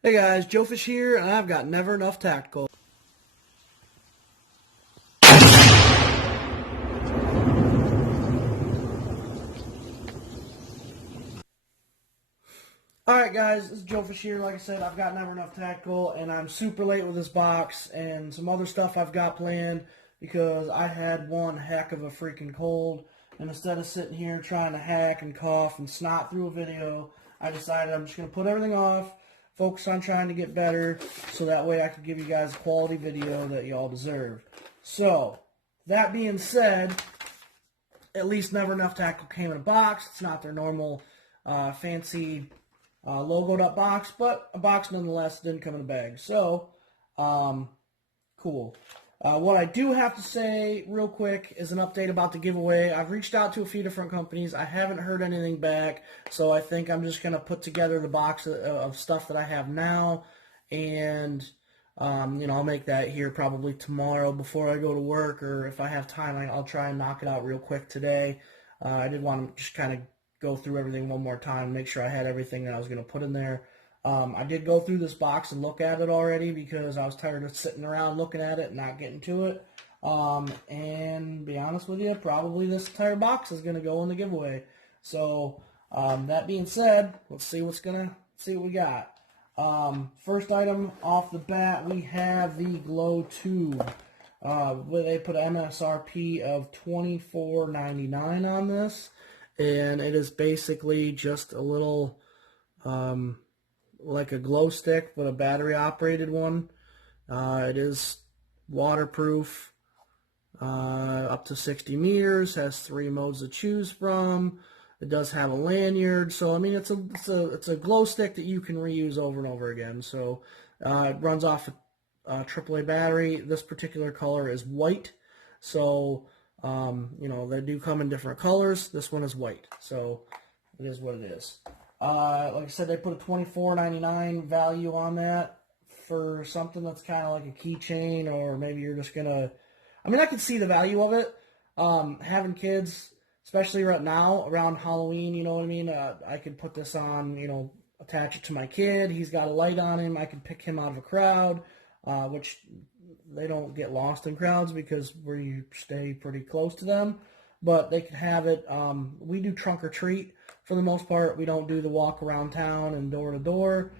Hey guys, Joe Fish here, and I've got Never Enough Tactical. Alright guys, this is Joe Fish here. Like I said, I've got Never Enough Tactical, and I'm super late with this box and some other stuff I've got planned because I had one heck of a freaking cold, and instead of sitting here trying to hack and cough and snot through a video, I decided I'm just going to put everything off, focus on trying to get better, so that way I can give you guys a quality video that you all deserve. So, that being said, at least Never Enough Tactical came in a box. It's not their normal fancy logoed up box, but a box nonetheless. Didn't come in a bag. So, cool. What I do have to say real quick is an update about the giveaway. I've reached out to a few different companies. I haven't heard anything back, so I think I'm just going to put together the box of stuff that I have now, and I'll make that here probably tomorrow before I go to work, or if I have time, I'll try and knock it out real quick today. I did want to just kind of go through everything one more time, make sure I had everything that I was going to put in there. I did go through this box and look at it already because I was tired of sitting around looking at it and not getting to it. And be honest with you, probably this entire box is going to go in the giveaway. So that being said, let's see what we got. First item off the bat, we have the glow tube. Where they put an MSRP of $24.99 on this, and it is basically just a little like a glow stick, but a battery operated one. It is waterproof, up to 60 meters, has 3 modes to choose from. It does have a lanyard, so I mean it's a glow stick that you can reuse over and over again. So it runs off a AAA battery. This particular color is white, so they do come in different colors. This one is white, so it is what it is. Like I said, they put a $24.99 value on that for something that's kind of like a keychain, or maybe you're just gonna. I mean, I can see the value of it. Having kids, especially right now around Halloween, you know what I mean. I could put this on, attach it to my kid. He's got a light on him. I can pick him out of a crowd, which they don't get lost in crowds because we stay pretty close to them. But they can have it. We do trunk or treat for the most part. We don't do the walk around town and door to door.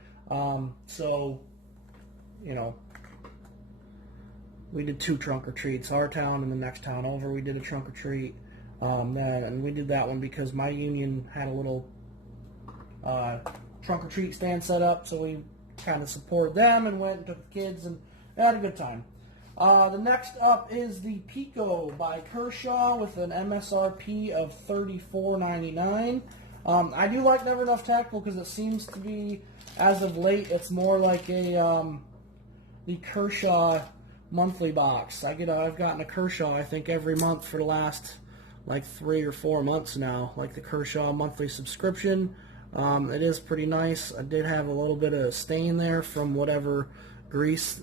We did 2 trunk or treats. Our town and the next town over, we did a trunk or treat. And we did that one because my union had a little trunk or treat stand set up, so we kind of supported them and went and took the kids and had a good time. The next up is the Pico by Kershaw with an MSRP of $34.99. I do like Never Enough Tactical because it seems to be, as of late, it's more like the Kershaw monthly box. I've gotten a Kershaw, I think, every month for the last like 3 or 4 months now, like the Kershaw monthly subscription. It is pretty nice. I did have a little bit of stain there from whatever grease.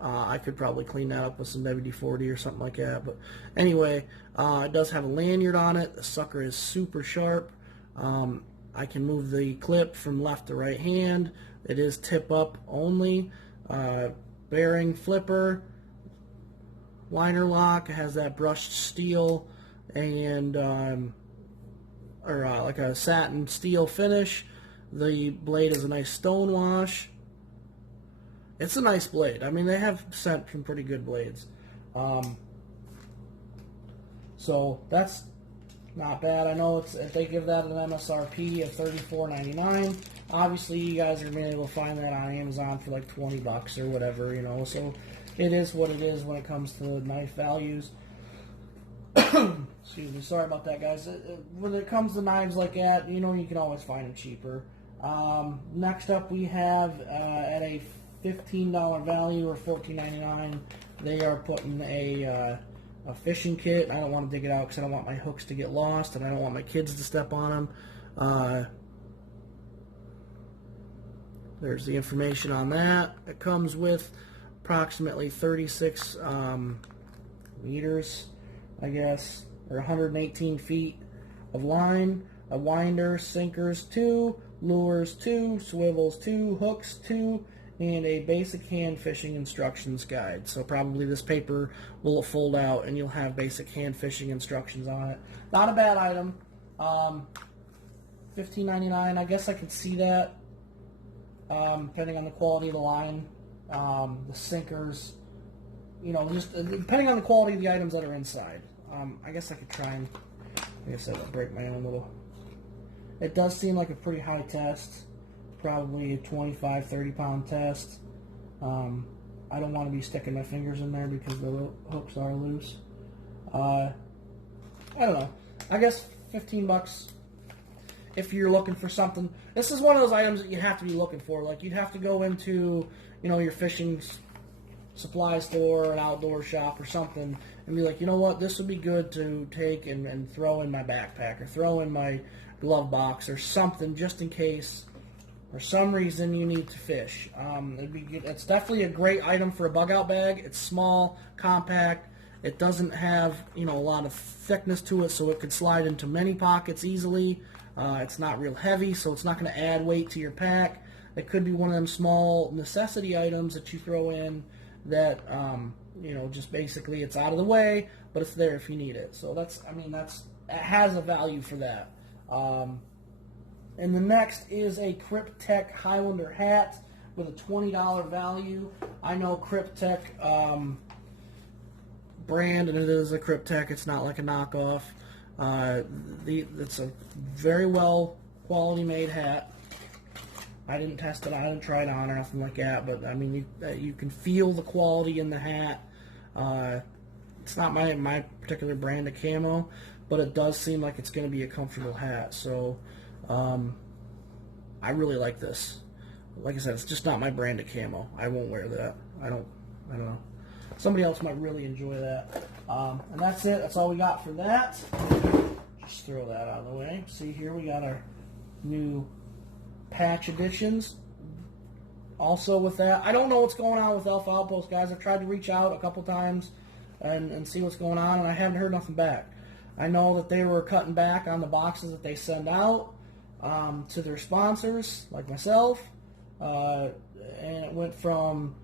I could probably clean that up with some WD-40 or something like that. But anyway, it does have a lanyard on it. The sucker is super sharp. I can move the clip from left to right hand. It is tip up only. Bearing flipper. Liner lock. It has that brushed steel and like a satin steel finish. The blade is a nice stone wash. It's a nice blade. I mean, they have sent some pretty good blades. So that's not bad. I know if they give that an MSRP of $34.99. Obviously, you guys are going to be able to find that on Amazon for like $20 or whatever, So it is what it is when it comes to knife values. Excuse me. Sorry about that, guys. When it comes to knives like that, you can always find them cheaper. Next up, we have at a $15 value or $14.99. They are putting a fishing kit. I don't want to dig it out because I don't want my hooks to get lost and I don't want my kids to step on them. There's the information on that. It comes with approximately 36 meters, I guess, or 118 feet of line, a winder, sinkers 2, lures 2, swivels 2, hooks 2, and a basic hand fishing instructions guide. So probably this paper will fold out and you'll have basic hand fishing instructions on it. Not a bad item. $15.99. I guess I could see that, depending on the quality of the line, the sinkers, just depending on the quality of the items that are inside. I guess I could try and, like I said, I'll break my own little. It does seem like a pretty high test, probably a 25, 30-pound test. I don't want to be sticking my fingers in there because the hooks are loose. I don't know. I guess 15 bucks if you're looking for something. This is one of those items that you have to be looking for. Like, you'd have to go into, your fishing supply store or an outdoor shop or something and be like, you know what, this would be good to take and throw in my backpack or throw in my glove box or something, just in case for some reason you need to fish. It's definitely a great item for a bug out bag. It's small, compact. It doesn't have a lot of thickness to it, so it could slide into many pockets easily. It's not real heavy, so it's not going to add weight to your pack. It could be one of them small necessity items that you throw in that just basically it's out of the way, but it's there if you need it. So it has a value for that. And the next is a Cryptek Highlander hat with a $20 value. I know Cryptek brand, and it is a Cryptek. It's not like a knockoff. It's a very well quality made hat. I didn't test it. I didn't try it on or nothing like that. But I mean, you can feel the quality in the hat. It's not my particular brand of camo, but it does seem like it's going to be a comfortable hat. So I really like this. Like I said, it's just not my brand of camo. I won't wear that. I don't know. Somebody else might really enjoy that. And that's it. That's all we got for that. Just throw that out of the way. See here, we got our new patch editions. Also with that, I don't know what's going on with Alpha Outpost, guys. I've tried to reach out a couple times and see what's going on, and I haven't heard nothing back. I know that they were cutting back on the boxes that they send out to their sponsors, like myself. And it went from,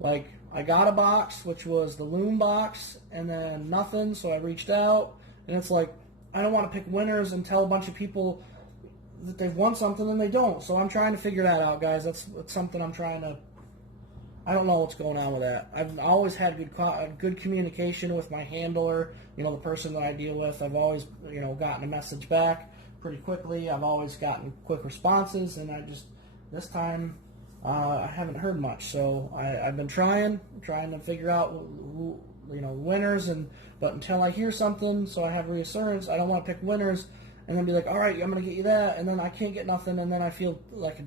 like, I got a box, which was the Loom box, and then nothing, so I reached out, and it's like, I don't want to pick winners and tell a bunch of people that they've won something and they don't. So I'm trying to figure that out, guys. That's something I'm trying to. I don't know what's going on with that. I've always had good communication with my handler, the person that I deal with. I've always, gotten a message back pretty quickly. I've always gotten quick responses, and this time I haven't heard much. So I've been trying to figure out who winners, but until I hear something, so I have reassurance, I don't want to pick winners and then be like, all right, I'm going to get you that, and then I can't get nothing, and then I feel like a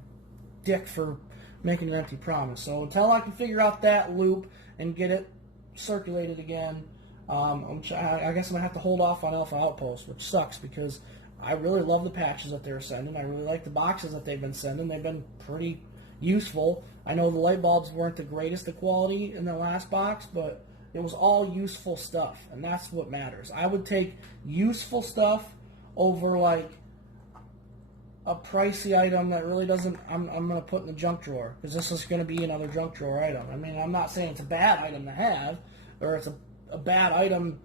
dick for making an empty promise. So until I can figure out that loop and get it circulated again, I guess I'm going to have to hold off on Alpha Outpost, which sucks because I really love the patches that they're sending. I really like the boxes that they've been sending. They've been pretty useful. I know the light bulbs weren't the greatest of quality in the last box, but it was all useful stuff, and that's what matters. I would take useful stuff over, like, a pricey item that really doesn't, I'm going to put in the junk drawer, because this is going to be another junk drawer item. I mean, I'm not saying it's a bad item to have, or it's a bad item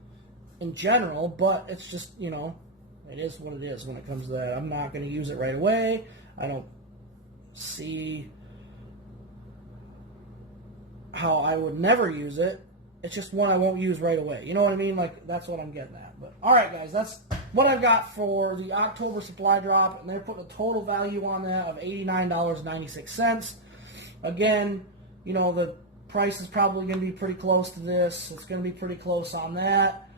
in general, but it's just, it is what it is when it comes to that. I'm not going to use it right away. I don't see how I would never use it. It's just one I won't use right away. You know what I mean? Like, that's what I'm getting at. But, all right, guys, that's what I've got for the October supply drop, and they're putting a total value on that of $89.96. Again, the price is probably going to be pretty close to this. It's going to be pretty close on that.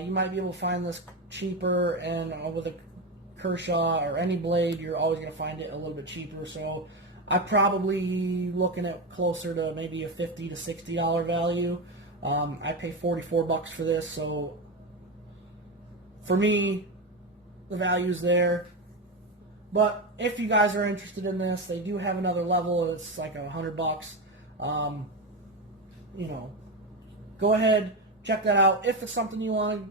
You might be able to find this cheaper, and with a Kershaw or any blade, you're always going to find it a little bit cheaper. So I'm probably looking at closer to maybe a $50 to $60 value. I pay $44 for this, so for me, the value's there. But if you guys are interested in this, they do have another level. It's like $100. Go ahead, check that out. If it's something you want to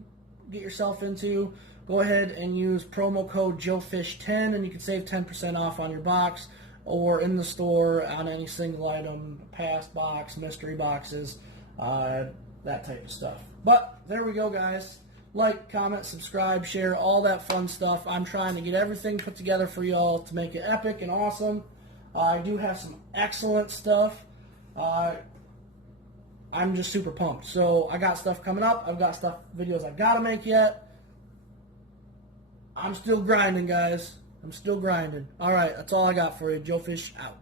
get yourself into, go ahead and use promo code JoeFish10, and you can save 10% off on your box. or in the store on any single item, past box, mystery boxes, that type of stuff. But there we go, guys. Like, comment, subscribe, share, all that fun stuff. I'm trying to get everything put together for y'all to make it epic and awesome. I do have some excellent stuff. I'm just super pumped. So I got stuff coming up. I've got videos I've got to make yet. I'm still grinding, guys. I'm still grinding. All right, that's all I got for you. Joe Fish out.